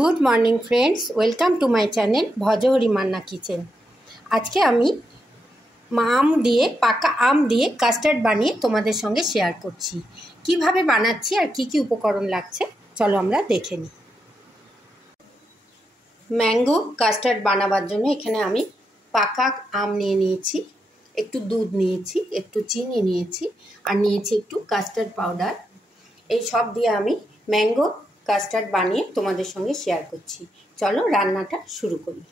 Good morning friends, welcome to my channel Bhajahari Manna kitchen. आज के आमी आम दिए पाका आम दिए कास्टार्ड बानिए तोमादेर संगे शेयर करछि। किभाबे बानाच्छि आर की उपकरण लागছে चलो आमरा देखे निই। मैंगो कास्टार्ड बानाबार जोन्नो एखाने आमी पाका आम निये निয়েছি, एकटू दूध निয়েছি, एकटू चीनी निয়েছি और निয়েছি एकटू कास्टार्ड पाउडार। এই সব দিয়ে আমি ম্যাঙ্গো কাস্টার্ড বানিয়ে তোমাদের সঙ্গে শেয়ার করছি। চলো রান্নাটা শুরু করি।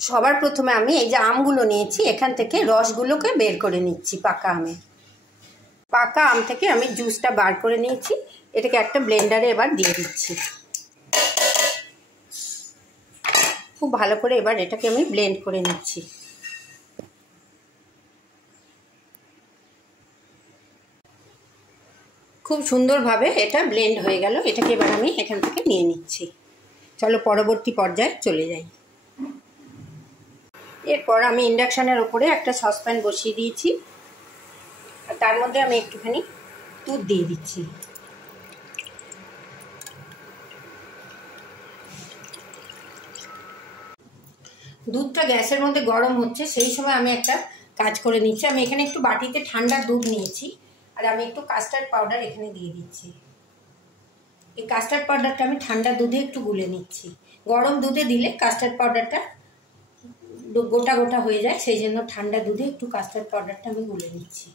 সবার প্রথমে আমি এই যে আমগুলো নিয়েছি এখান থেকে রসগুলোকে বের করে নিচ্ছি। পাকা আম থেকে আমি জুসটা বার করে নিয়েছি। এটাকে একটা ব্লেন্ডারে এবার দিয়ে দিচ্ছি। খুব ভালো করে এবার এটাকে আমি ব্লেন্ড করে নিচ্ছি। खूब सुंदर भावे एटा ब्लेंड हो गेल। एटाके एबार आमी एखान थेके निये निচ্ছি। चलो परवर्ती पर्याये चले जाई। एरपर आमी इंडाक्शनेर उपरे एकटा ससपैन बसिए दिएछि और तार मध्य आमी एकटुखानी दूध दिए दिচ্ছি। दूधटा गैसेर मध्य गरम होच्छे सेई समय आमी एकटा काज करे निচ্ছি। आमी एखाने एकटु बाटीते ठांडा दूध निয়েছি और आमी एकटु कास्टार्ड पाउडार एखाने दिए दिচ্ছি। এই কাস্টার্ড পাউডারটা আমি ঠান্ডা দুধে একটু গুলে নিচ্ছি। গরম দুধে দিলে কাস্টার্ড পাউডারটা গোটা গোটা হয়ে যায়, সেই জন্য ঠান্ডা দুধে একটু কাস্টার্ড পাউডারটা আমি গুলে নিচ্ছি।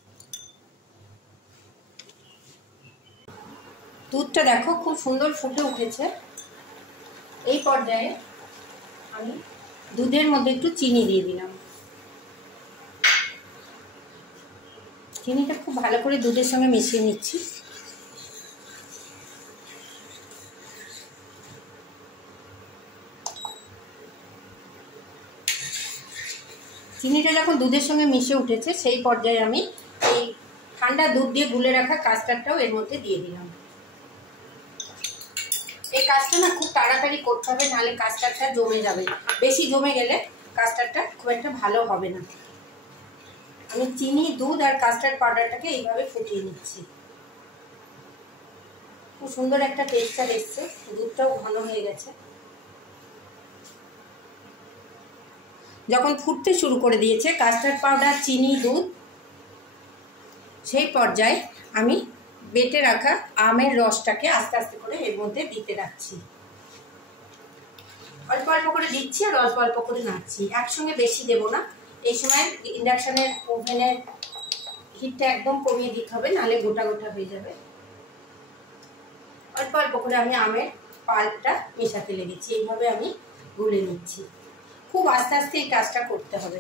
দুধটা দেখো খুব সুন্দর ফুটে উঠেছে। এই পর্যায়ে আমি দুধের মধ্যে একটু চিনি দিয়ে দিলাম। চিনিটা খুব ভালো করে দুধের সঙ্গে মিশিয়ে নিচ্ছি। চিনিটা যখন দুধের সঙ্গে মিশে উঠেছে সেই পর্যায়ে আমি এই ঠান্ডা দুধ দিয়ে গুলে রাখা কাস্টার্ডটাও এর মধ্যে দিয়ে দিলাম। এই কাজটা না খুব তাড়াতাড়ি করতে হবে, নাহলে কাস্টার্ডটা জমে যাবে। বেশি জমে গেলে কাস্টার্ডটা খুব একটা ভালো হবে না। আমি চিনি দুধ আর কাস্টার্ড পাউডারটাকে এইভাবে ফুটিয়ে নিচ্ছি। খুব সুন্দর একটা টেক্সচার এসছে, দুধটাও ঘন হয়ে গেছে। যখন ফুটতে শুরু করে দিয়েছে কাস্টার্ড পাউডার চিনি দুধ, সেই পর্যায়ে আমি বেটে রাখা আমের রসটাকে আস্তে আস্তে করে এর মধ্যে দিতে রাখছি। অল্প অল্প করে দিচ্ছি আর অল্প অল্প করে নাড়ছি, একসঙ্গে বেশি দেব না। এই সময় ইন্ডাকশনের ওভেনের হিটটা একদম কমিয়ে দিতে হবে, নাহলে গোটা গোটা হয়ে যাবে। অল্প অল্প করে আমি আমের পাল্পটা মেশাতে লেগেছি, এইভাবে আমি গুলে নিচ্ছি। খুব আস্তে আস্তে এই কাজটা করতে হবে।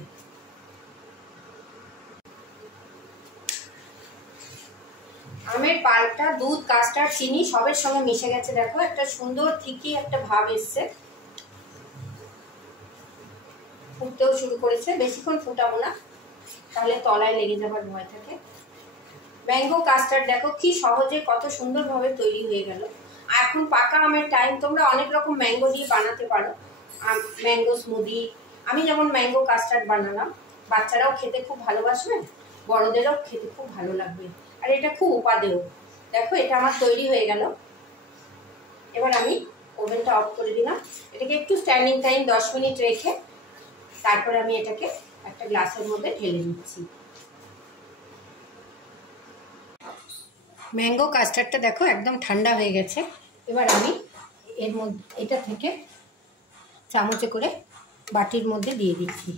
আমের পাল্পটা দুধ কাস্টার্ড চিনি সবের সঙ্গে মিশে গেছে। দেখো একটা সুন্দর থিকি একটা ভাব এসছে, ফুটতেও শুরু করেছে। বেশিক্ষণ ফুটাবো না, তাহলে তলায় লেগে যাবার ভয় থাকে। ম্যাঙ্গো কাস্টার্ড দেখো কি সহজে কত সুন্দরভাবে তৈরি হয়ে গেল। এখন পাকা আমের টাইম, তোমরা অনেক রকম ম্যাঙ্গো দিয়ে বানাতে পারো। ম্যাঙ্গো স্মুদি, আমি যেমন ম্যাঙ্গো কাস্টার্ড বানালাম, বাচ্চারাও খেতে খুব ভালোবাসবে, বড়দেরও খেতে খুব ভালো লাগবে, আর এটা খুব উপাদেয়। দেখো এটা আমার তৈরি হয়ে গেল। এবার আমি ওভেনটা অফ করে দিলাম। এটাকে একটু স্ট্যান্ডিং টাইম 10 মিনিট রেখে তারপরে আমি এটাকে একটা গ্লাসের মধ্যে ঢেলে নিচ্ছি। ম্যাঙ্গো কাস্টার্ডটা দেখো একদম ঠান্ডা হয়ে গেছে। এবার আমি এর মধ্যে এটা থেকে চামচে করে বাটির মধ্যে দিয়ে দিচ্ছি।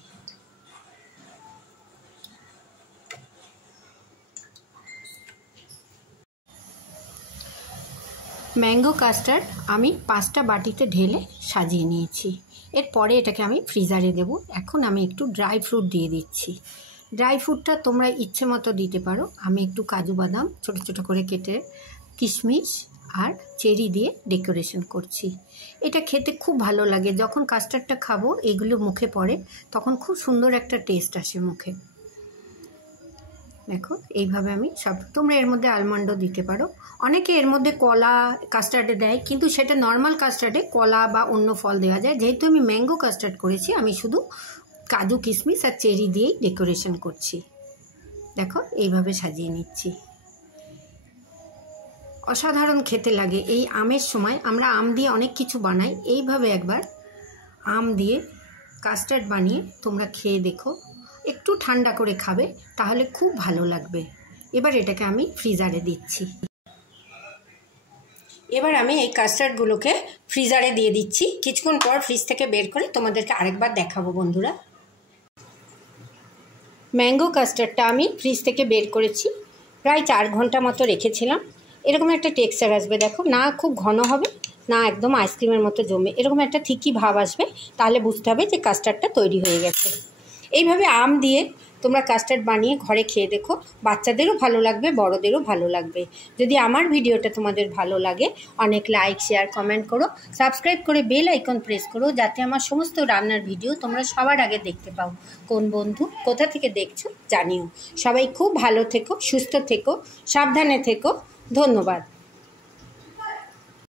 ম্যাঙ্গো কাস্টার্ড আমি 5টা বাটিতে ঢেলে সাজিয়ে নিয়েছি। এরপরে এটাকে আমি ফ্রিজারে দেব। এখন আমি একটু ড্রাই ফ্রুট দিয়ে দিচ্ছি। ড্রাই ফ্রুটটা তোমরা ইচ্ছে মতো দিতে পারো। আমি একটু কাজু বাদাম ছোটো ছোটো করে কেটে, কিশমিশ আর চেরি দিয়ে ডেকোরেশন করছি। এটা খেতে খুব ভালো লাগে। যখন কাস্টার্ডটা খাবো এগুলো মুখে পড়ে তখন খুব সুন্দর একটা টেস্ট আসে মুখে। দেখো এইভাবে আমি সব, তোমরা এর মধ্যে আলমন্ডও দিতে পারো। অনেকে এর মধ্যে কলা কাস্টার্ডে দেয়, কিন্তু সেটা নর্মাল কাস্টার্ডে কলা বা অন্য ফল দেওয়া যায়। যেহেতু আমি ম্যাঙ্গো কাস্টার্ড করেছি, আমি শুধু কাজু কিশমিশ আর চেরি দিয়েই ডেকোরেশন করছি। দেখো এইভাবে সাজিয়ে নিচ্ছি। অসাধারণ খেতে লাগে। এই আমের সময় আমরা আম দিয়ে অনেক কিছু বানাই, এইভাবে একবার আম দিয়ে কাস্টার্ড বানিয়ে তোমরা খেয়ে দেখো। একটু ঠান্ডা করে খাবে, তাহলে খুব ভালো লাগবে। এবার এটাকে আমি ফ্রিজারে দিচ্ছি। এবার আমি এই কাস্টার্ডগুলোকে ফ্রিজারে দিয়ে দিচ্ছি। কিছুক্ষণ পর ফ্রিজ থেকে বের করে তোমাদেরকে আরেকবার দেখাবো বন্ধুরা। ম্যাঙ্গো কাস্টার্ডটা আমি ফ্রিজ থেকে বের করেছি, প্রায় 4 ঘন্টা মতো রেখেছিলাম। এরকম একটা টেক্সচার আসবে, দেখো, না খুব ঘন হবে না একদম আইসক্রিমের মতো জমে, এরকম একটা ঠিকই ভাব আসবে। তাহলে বুঝতে হবে যে কাস্টার্ডটা তৈরি হয়ে গেছে। এইভাবে আম দিয়ে তোমরা কাস্টার্ড বানিয়ে ঘরে খেয়ে দেখো, বাচ্চাদেরও ভালো লাগবে, বড়দেরও ভালো লাগবে। যদি আমার ভিডিওটা তোমাদের ভালো লাগে, অনেক লাইক, শেয়ার, কমেন্ট করো, সাবস্ক্রাইব করে বেল আইকন প্রেস করো, যাতে আমার সমস্ত রান্নার ভিডিও তোমরা সবার আগে দেখতে পাও। কোন বন্ধু কোথা থেকে দেখছো জানিও। সবাই খুব ভালো থেকো, সুস্থ থেকো, সাবধানে থেকো। ধন্যবাদ।